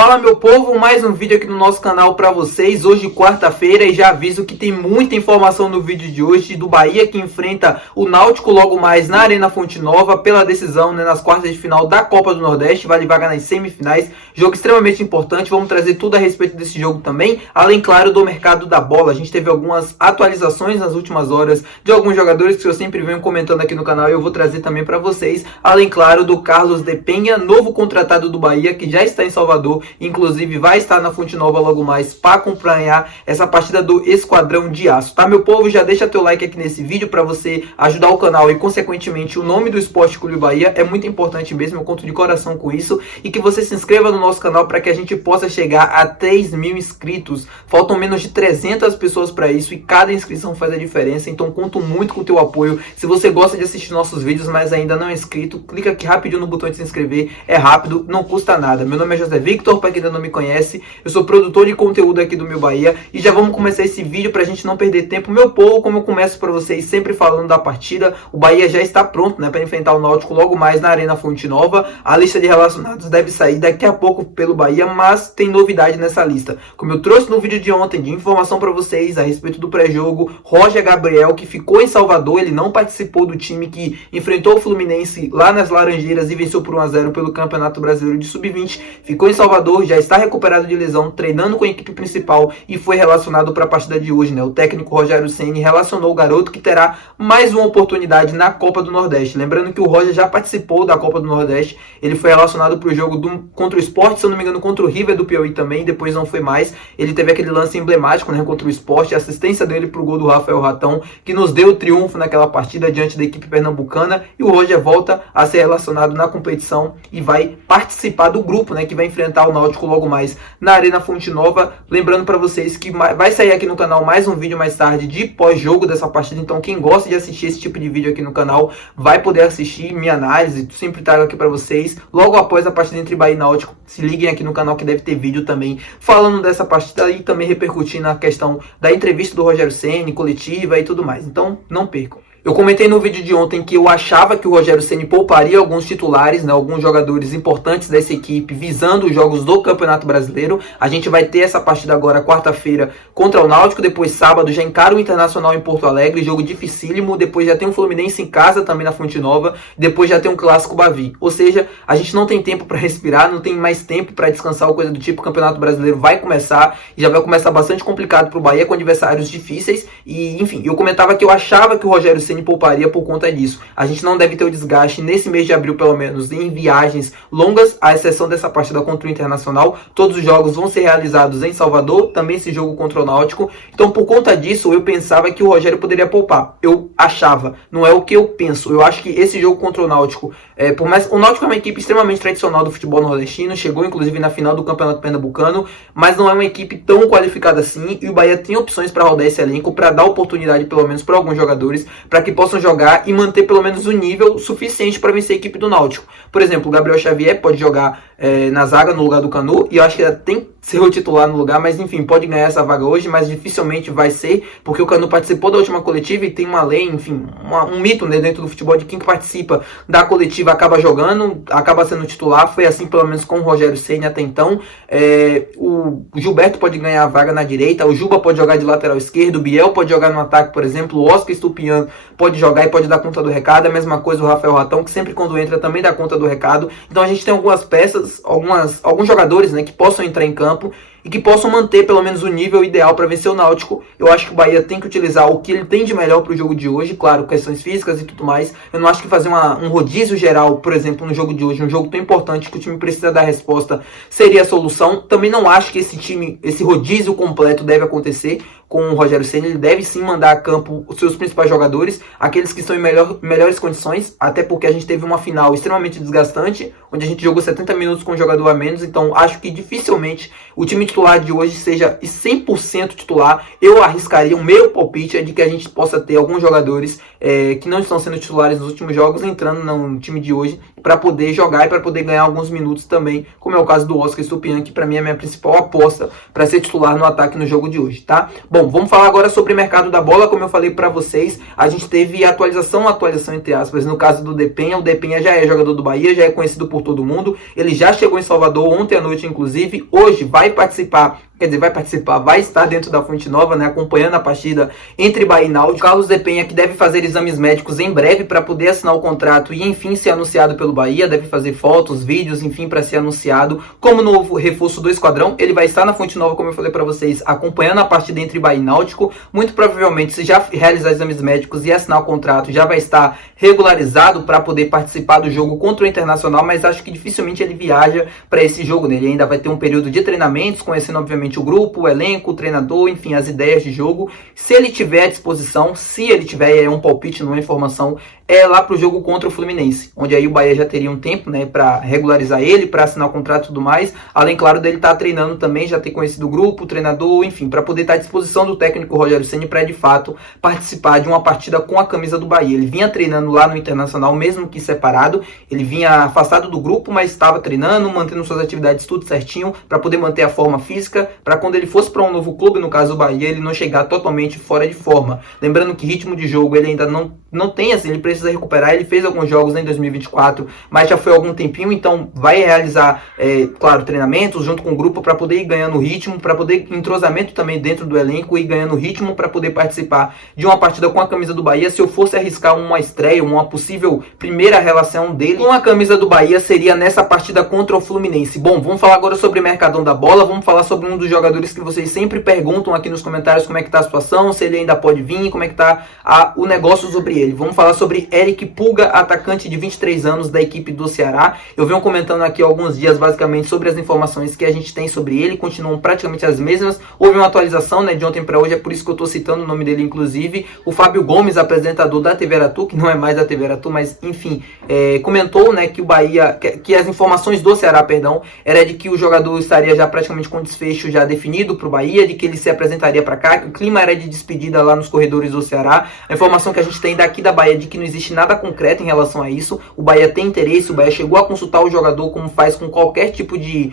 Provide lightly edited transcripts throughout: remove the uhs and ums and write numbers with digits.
Fala meu povo, mais um vídeo aqui no nosso canal para vocês, hoje quarta-feira, e já aviso que tem muita informação no vídeo de hoje do Bahia que enfrenta o Náutico logo mais na Arena Fonte Nova pela decisão, nas quartas de final da Copa do Nordeste, vale vaga nas semifinais, jogo extremamente importante, vamos trazer tudo a respeito desse jogo também, além claro do mercado da bola. A gente teve algumas atualizações nas últimas horas de alguns jogadores que eu sempre venho comentando aqui no canal e eu vou trazer também para vocês, além claro do Carlos de Penha, novo contratado do Bahia que já está em Salvador, inclusive vai estar na Fonte Nova logo mais para acompanhar essa partida do Esquadrão de Aço, tá meu povo? Já deixa teu like aqui nesse vídeo para você ajudar o canal e consequentemente o nome do Esporte Clube Bahia, é muito importante mesmo, eu conto de coração com isso, e que você se inscreva no nosso canal para que a gente possa chegar a 3.000 inscritos, faltam menos de 300 pessoas para isso e cada inscrição faz a diferença, então conto muito com o teu apoio. Se você gosta de assistir nossos vídeos mas ainda não é inscrito, clica aqui rapidinho no botão de se inscrever, é rápido, não custa nada. Meu nome é José Victor, para quem ainda não me conhece, eu sou produtor de conteúdo aqui do Meu Bahia e já vamos começar esse vídeo para a gente não perder tempo. Meu povo, como eu começo para vocês sempre falando da partida, o Bahia já está pronto, para enfrentar o Náutico logo mais na Arena Fonte Nova. A lista de relacionados deve sair daqui a pouco pelo Bahia, mas tem novidade nessa lista. Como eu trouxe no vídeo de ontem de informação para vocês a respeito do pré-jogo, Roger Gabriel, que ficou em Salvador, ele não participou do time que enfrentou o Fluminense lá nas Laranjeiras e venceu por 1-0 pelo Campeonato Brasileiro de Sub-20, ficou em Salvador, já está recuperado de lesão, treinando com a equipe principal e foi relacionado para a partida de hoje, O técnico Rogério Ceni relacionou o garoto que terá mais uma oportunidade na Copa do Nordeste. Lembrando que o Roger já participou da Copa do Nordeste, ele foi relacionado para o jogo contra o Sport, se eu não me engano contra o River do Piauí também, depois não foi mais. Ele teve aquele lance emblemático, contra o Sport, a assistência dele para o gol do Rafael Ratão, que nos deu o triunfo naquela partida diante da equipe pernambucana, e o Roger volta a ser relacionado na competição e vai participar do grupo, que vai enfrentar o Náutico logo mais na Arena Fonte Nova. Lembrando para vocês que vai sair aqui no canal mais um vídeo mais tarde de pós-jogo dessa partida, então quem gosta de assistir esse tipo de vídeo aqui no canal vai poder assistir minha análise, sempre trago aqui para vocês, logo após a partida entre Bahia e Náutico. Se liguem aqui no canal que deve ter vídeo também falando dessa partida e também repercutindo a questão da entrevista do Rogério Ceni, coletiva e tudo mais, então não percam. Eu comentei no vídeo de ontem que eu achava que o Rogério Ceni pouparia alguns titulares, alguns jogadores importantes dessa equipe, visando os jogos do Campeonato Brasileiro. A gente vai ter essa partida agora quarta-feira contra o Náutico, depois sábado já encara o Internacional em Porto Alegre, jogo dificílimo, depois já tem o Fluminense em casa também na Fonte Nova, depois já tem um Clássico Bavi. Ou seja, a gente não tem tempo para respirar, não tem mais tempo para descansar ou coisa do tipo. O Campeonato Brasileiro vai começar, e já vai começar bastante complicado para o Bahia com adversários difíceis, e enfim, eu comentava que eu achava que o Rogério Ceni pouparia por conta disso. A gente não deve ter o desgaste nesse mês de abril, pelo menos, em viagens longas, à exceção dessa partida contra o Internacional. Todos os jogos vão ser realizados em Salvador, também esse jogo contra o Náutico. Então, por conta disso, eu pensava que o Rogério poderia poupar. Eu achava, não é o que eu penso. Eu acho que esse jogo contra o Náutico, por mais o Náutico é uma equipe extremamente tradicional do futebol nordestino, chegou inclusive na final do Campeonato Pernambucano, mas não é uma equipe tão qualificada assim, e o Bahia tem opções para rodar esse elenco, para dar oportunidade pelo menos para alguns jogadores, para que possam jogar e manter pelo menos o nível suficiente para vencer a equipe do Náutico. Por exemplo, o Gabriel Xavier pode jogar na zaga no lugar do Canu, e eu acho que tem que ser o titular no lugar, mas enfim, pode ganhar essa vaga hoje, mas dificilmente vai ser, porque o Canu participou da última coletiva e tem uma lei, enfim, um mito dentro do futebol de quem participa da coletiva acaba jogando, acaba sendo titular. Foi assim pelo menos com o Rogério Ceni até então. O Gilberto pode ganhar a vaga na direita, o Juba pode jogar de lateral esquerdo, o Biel pode jogar no ataque, por exemplo, o Oscar Estupiñán pode jogar e pode dar conta do recado, a mesma coisa o Rafael Ratão, que sempre quando entra também dá conta do recado. Então a gente tem algumas peças, alguns jogadores que possam entrar em campo e que possam manter pelo menos o nível ideal para vencer o Náutico. Eu acho que o Bahia tem que utilizar o que ele tem de melhor para o jogo de hoje, claro, questões físicas e tudo mais. Eu não acho que fazer um rodízio geral, por exemplo, no jogo de hoje, um jogo tão importante que o time precisa dar resposta, seria a solução. Também não acho que esse rodízio completo deve acontecer com o Rogério Ceni. Ele deve sim mandar a campo os seus principais jogadores, aqueles que estão em melhores condições, até porque a gente teve uma final extremamente desgastante, onde a gente jogou 70 minutos com um jogador a menos, então acho que dificilmente o time titular de hoje seja 100% titular. Eu arriscaria, o meu palpite é de que a gente possa ter alguns jogadores que não estão sendo titulares nos últimos jogos entrando no time de hoje para poder jogar e para poder ganhar alguns minutos também, como é o caso do Oscar Estupiñán, que para mim é a minha principal aposta para ser titular no ataque no jogo de hoje, tá? Bom, vamos falar agora sobre o mercado da bola. Como eu falei para vocês, a gente teve atualização entre aspas, no caso do De Penha. O De Penha já é jogador do Bahia, já é conhecido por por todo mundo. Ele já chegou em Salvador ontem à noite, inclusive. Hoje vai participar, vai estar dentro da Fonte Nova, né, acompanhando a partida entre Bahia e Náutico. Carlos de Penha, que deve fazer exames médicos em breve para poder assinar o contrato e, enfim, ser anunciado pelo Bahia. Deve fazer fotos, vídeos, enfim, para ser anunciado como novo reforço do esquadrão. Ele vai estar na Fonte Nova, como eu falei para vocês, acompanhando a partida entre Bahia e Náutico. Muito provavelmente, se já realizar exames médicos e assinar o contrato, já vai estar regularizado para poder participar do jogo contra o Internacional, mas acho que dificilmente ele viaja para esse jogo, né? Ele ainda vai ter um período de treinamentos, conhecendo obviamente o grupo, o elenco, o treinador, enfim, as ideias de jogo. Se ele tiver à disposição, se ele tiver, é um palpite, não é informação, é lá pro jogo contra o Fluminense, onde aí o Bahia já teria um tempo, né, para regularizar ele, para assinar o contrato e tudo mais, além, claro, dele estar treinando também, já ter conhecido o grupo, o treinador, enfim, para poder estar à disposição do técnico Rogério Ceni para, de fato, participar de uma partida com a camisa do Bahia. Ele vinha treinando lá no Internacional, mesmo que separado, ele vinha afastado do grupo, mas estava treinando, mantendo suas atividades tudo certinho, para poder manter a forma física, para quando ele fosse para um novo clube, no caso o Bahia, ele não chegar totalmente fora de forma. Lembrando que ritmo de jogo ele ainda não tem, assim, ele precisa recuperar. Ele fez alguns jogos em 2024, mas já foi há algum tempinho, então vai realizar, claro, treinamentos junto com o grupo para poder ir ganhando ritmo, para poder entrosamento também dentro do elenco e ganhando ritmo para poder participar de uma partida com a camisa do Bahia. Se eu fosse arriscar uma estreia, uma possível primeira relação dele com a camisa do Bahia, seria nessa partida contra o Fluminense. Bom, vamos falar agora sobre o Mercadão da Bola, vamos falar sobre um dos jogadores que vocês sempre perguntam aqui nos comentários como é que tá a situação, se ele ainda pode vir, como é que tá o negócio sobre ele. Vamos falar sobre Eric Pulga, atacante de 23 anos da equipe do Ceará. Eu venho comentando aqui há alguns dias basicamente sobre as informações que a gente tem sobre ele, continuam praticamente as mesmas. Houve uma atualização, né, de ontem para hoje, é por isso que eu estou citando o nome dele inclusive. O Fábio Gomes, apresentador da TV Aratu, que não é mais da TV Aratu, mas enfim, comentou, né, que o Bahia, que as informações do Ceará, perdão, era de que o jogador estaria já praticamente com desfecho já definido para o Bahia, de que ele se apresentaria para cá, que o clima era de despedida lá nos corredores do Ceará. A informação que a gente tem daqui da Bahia é de que não existe nada concreto em relação a isso. O Bahia tem interesse, o Bahia chegou a consultar o jogador, como faz com qualquer tipo de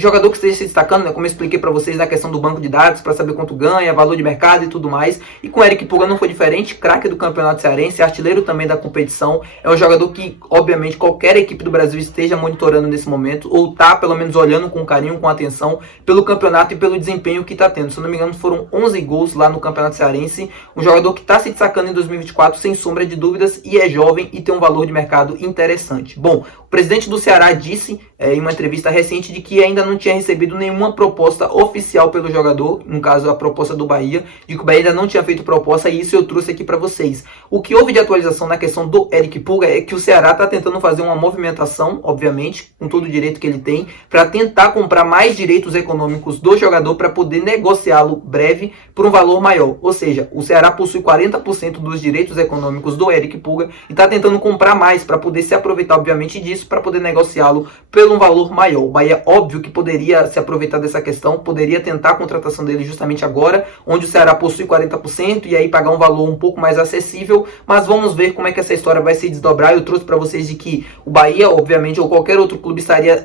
jogador que esteja se destacando, né? Como eu expliquei para vocês na questão do banco de dados, para saber quanto ganha, valor de mercado e tudo mais. E com o Eric Pulga não foi diferente, craque do Campeonato Cearense, artilheiro também da competição. É um jogador que, obviamente, qualquer equipe do Brasil esteja monitorando nesse momento, ou tá pelo menos olhando com carinho, com atenção, pelo campeonato e pelo desempenho que está tendo. Se eu não me engano, foram 11 gols lá no Campeonato Cearense. Um jogador que está se destacando em 2024, sem sombra de dúvidas, e é jovem e tem um valor de mercado interessante. Bom, o presidente do Ceará disse em uma entrevista recente de que ainda não tinha recebido nenhuma proposta oficial pelo jogador, no caso a proposta do Bahia, de que o Bahia ainda não tinha feito proposta, e isso eu trouxe aqui para vocês. O que houve de atualização na questão do Eric Pulga é que o Ceará está tentando fazer uma movimentação, obviamente, com todo o direito que ele tem, para tentar comprar mais direitos econômicos do jogador para poder negociá-lo breve por um valor maior. Ou seja, o Ceará possui 40% dos direitos econômicos do Eric Pulga e está tentando comprar mais para poder se aproveitar, obviamente, disso, para poder negociá-lo pelo um valor maior. O Bahia, óbvio que poderia se aproveitar dessa questão, poderia tentar a contratação dele justamente agora, onde o Ceará possui 40% e aí pagar um valor um pouco mais acessível, mas vamos ver como é que essa história vai se desdobrar. Eu trouxe para vocês de que o Bahia, obviamente, ou qualquer outro clube estaria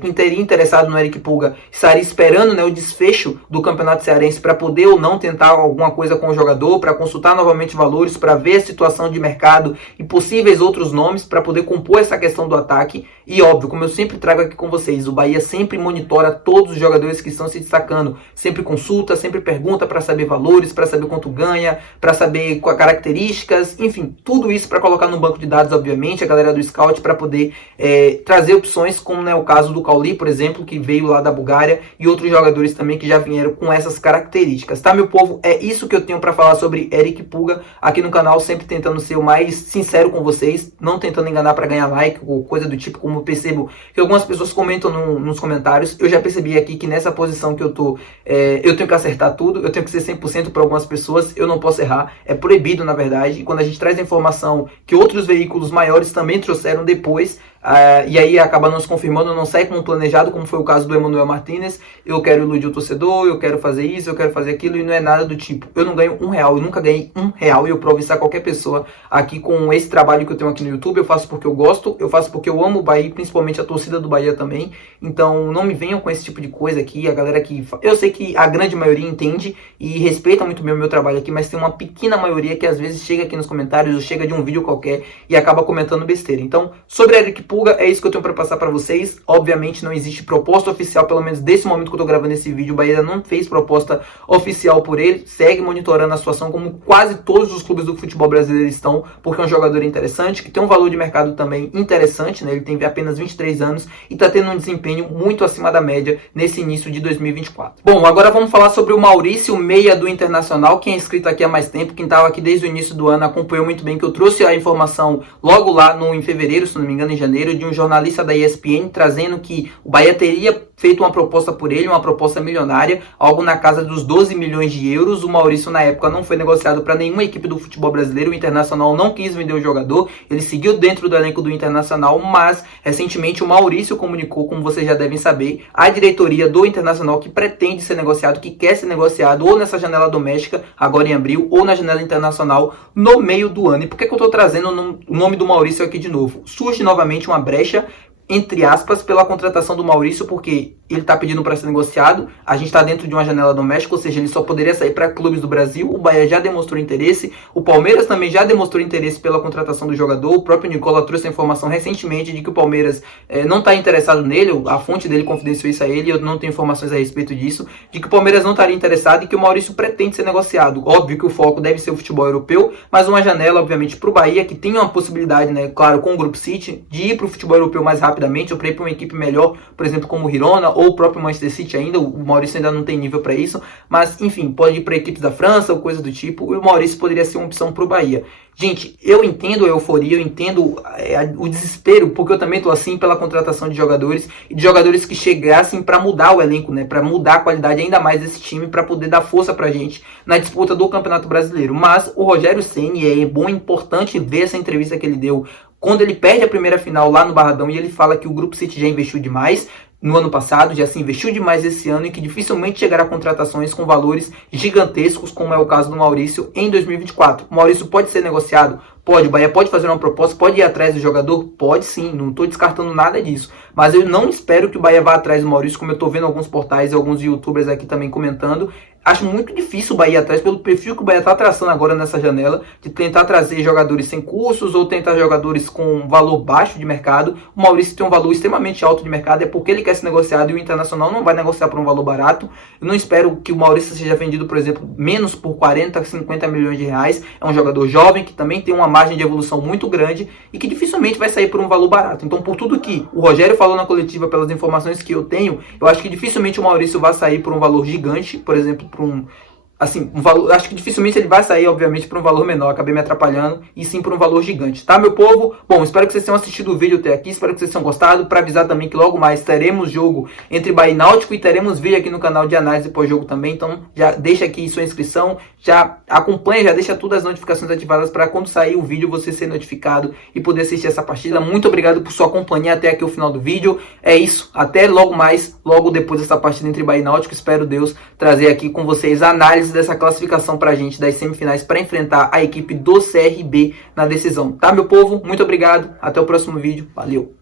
que teria interessado no Eric Pulga, estaria esperando, né, o desfecho do Campeonato Cearense para poder ou não tentar alguma coisa com o jogador, para consultar novamente valores, para ver a situação de mercado e possíveis outros nomes para poder compor essa questão do ataque. E óbvio, como eu sempre trago aqui com vocês, o Bahia sempre monitora todos os jogadores que estão se destacando, sempre consulta, sempre pergunta para saber valores, para saber quanto ganha, para saber características, enfim, tudo isso para colocar no banco de dados, obviamente, a galera do Scout, para poder trazer opções, como é o caso do Cauli, por exemplo, que veio lá da Bulgária, e outros jogadores também que já vieram com essas características, tá, meu povo? É isso que eu tenho para falar sobre Eric Pulga aqui no canal, sempre tentando ser o mais sincero com vocês, não tentando enganar para ganhar like ou coisa do tipo, como eu percebo que algumas pessoas comentam nos comentários. Eu já percebi aqui que nessa posição que eu tô, eu tenho que acertar tudo, eu tenho que ser 100% para algumas pessoas, eu não posso errar, é proibido na verdade, e quando a gente traz a informação que outros veículos maiores também trouxeram depois, e aí acaba não se confirmando, não sai como planejado, como foi o caso do Emanuel Martinez, eu quero iludir o torcedor, eu quero fazer isso, eu quero fazer aquilo, e não é nada do tipo. Eu não ganho R$1, eu nunca ganhei R$1, e eu provo isso a qualquer pessoa aqui com esse trabalho que eu tenho aqui no YouTube. Eu faço porque eu gosto, eu faço porque eu amo o Bahia, principalmente a torcida do Bahia também, então não me venham com esse tipo de coisa aqui, a galera que... Eu sei que a grande maioria entende e respeita muito bem o meu trabalho aqui, mas tem uma pequena maioria que às vezes chega aqui nos comentários, ou chega de um vídeo qualquer e acaba comentando besteira. Então, sobre Eric Pulga, é isso que eu tenho para passar para vocês. Obviamente não existe proposta oficial, pelo menos desse momento que eu tô gravando esse vídeo, o Bahia ainda não fez proposta oficial por ele, segue monitorando a situação como quase todos os clubes do futebol brasileiro estão, porque é um jogador interessante, que tem um valor de mercado também interessante, né? Ele tem apenas 23 anos e tá tendo um desempenho muito acima da média nesse início de 2024. Bom, agora vamos falar sobre o Maurício, meia do Internacional. Quem é inscrito aqui há mais tempo, quem estava aqui desde o início do ano, acompanhou muito bem que eu trouxe a informação logo lá em fevereiro, se não me engano, em janeiro, de um jornalista da ESPN trazendo que o Bahia teria feito uma proposta por ele, uma proposta milionária, algo na casa dos 12 milhões de euros. O Maurício, na época, não foi negociado para nenhuma equipe do futebol brasileiro. O Internacional não quis vender o jogador, ele seguiu dentro do elenco do Internacional, mas recentemente o Maurício comunicou, como vocês já devem saber, à diretoria do Internacional que pretende ser negociado, que quer ser negociado ou nessa janela doméstica, agora em abril, ou na janela internacional no meio do ano. E por que eu estou trazendo o nome do Maurício aqui de novo? Surge novamente uma brecha, entre aspas, pela contratação do Maurício, porque ele está pedindo para ser negociado, a gente está dentro de uma janela doméstica, ou seja, ele só poderia sair para clubes do Brasil. O Bahia já demonstrou interesse, o Palmeiras também já demonstrou interesse pela contratação do jogador. O próprio Nicola trouxe a informação recentemente de que o Palmeiras não está interessado nele, a fonte dele confidenciou isso a ele, eu não tenho informações a respeito disso, de que o Palmeiras não estaria interessado e que o Maurício pretende ser negociado. Óbvio que o foco deve ser o futebol europeu, mas uma janela, obviamente, para o Bahia, que tem uma possibilidade, né, claro, com o Grupo City, de ir para o futebol europeu mais rapidamente, ou para ir para uma equipe melhor, por exemplo, como o Girona, ou o próprio Manchester City ainda. O Maurício ainda não tem nível para isso, mas enfim, pode ir para equipes da França ou coisa do tipo, e o Maurício poderia ser uma opção para o Bahia. Gente, eu entendo a euforia, eu entendo o desespero, porque eu também estou assim pela contratação de jogadores, e de jogadores que chegassem para mudar o elenco, né, para mudar a qualidade ainda mais desse time, para poder dar força para a gente na disputa do Campeonato Brasileiro. Mas o Rogério Ceni, é bom e importante ver essa entrevista que ele deu quando ele perde a primeira final lá no Barradão, e ele fala que o Grupo City já investiu demais no ano passado, já se investiu demais esse ano, e que dificilmente chegará a contratações com valores gigantescos, como é o caso do Maurício em 2024. O Maurício pode ser negociado? Pode. O Bahia pode fazer uma proposta, pode ir atrás do jogador? Pode sim, não estou descartando nada disso. Mas eu não espero que o Bahia vá atrás do Maurício, como eu estou vendo alguns portais e alguns youtubers aqui também comentando. Acho muito difícil o Bahia ir atrás, pelo perfil que o Bahia está traçando agora nessa janela, de tentar trazer jogadores sem custos ou tentar jogadores com valor baixo de mercado. O Maurício tem um valor extremamente alto de mercado, é porque ele quer ser negociado, e o Internacional não vai negociar por um valor barato. Eu não espero que o Maurício seja vendido, por exemplo, menos por 40, 50 milhões de reais. É um jogador jovem que também tem uma margem de evolução muito grande e que dificilmente vai sair por um valor barato. Então, por tudo que o Rogério falou na coletiva, pelas informações que eu tenho, eu acho que dificilmente o Maurício vai sair por um valor gigante, por exemplo, por um valor, acho que dificilmente ele vai sair, obviamente, por um valor menor, acabei me atrapalhando, e sim por um valor gigante, tá, meu povo? Bom, espero que vocês tenham assistido o vídeo até aqui, espero que vocês tenham gostado. Para avisar também que logo mais teremos jogo entre Bahia e Náutico, e teremos vídeo aqui no canal de análise pós-jogo também, então já deixa aqui sua inscrição, já acompanha, já deixa todas as notificações ativadas para quando sair o vídeo você ser notificado e poder assistir essa partida. Muito obrigado por sua companhia até aqui o final do vídeo. É isso, até logo mais, logo depois dessa partida entre Bahia e Náutico. Espero Deus trazer aqui com vocês a análise dessa classificação pra gente das semifinais para enfrentar a equipe do CRB na decisão, tá, meu povo? Muito obrigado, até o próximo vídeo, valeu!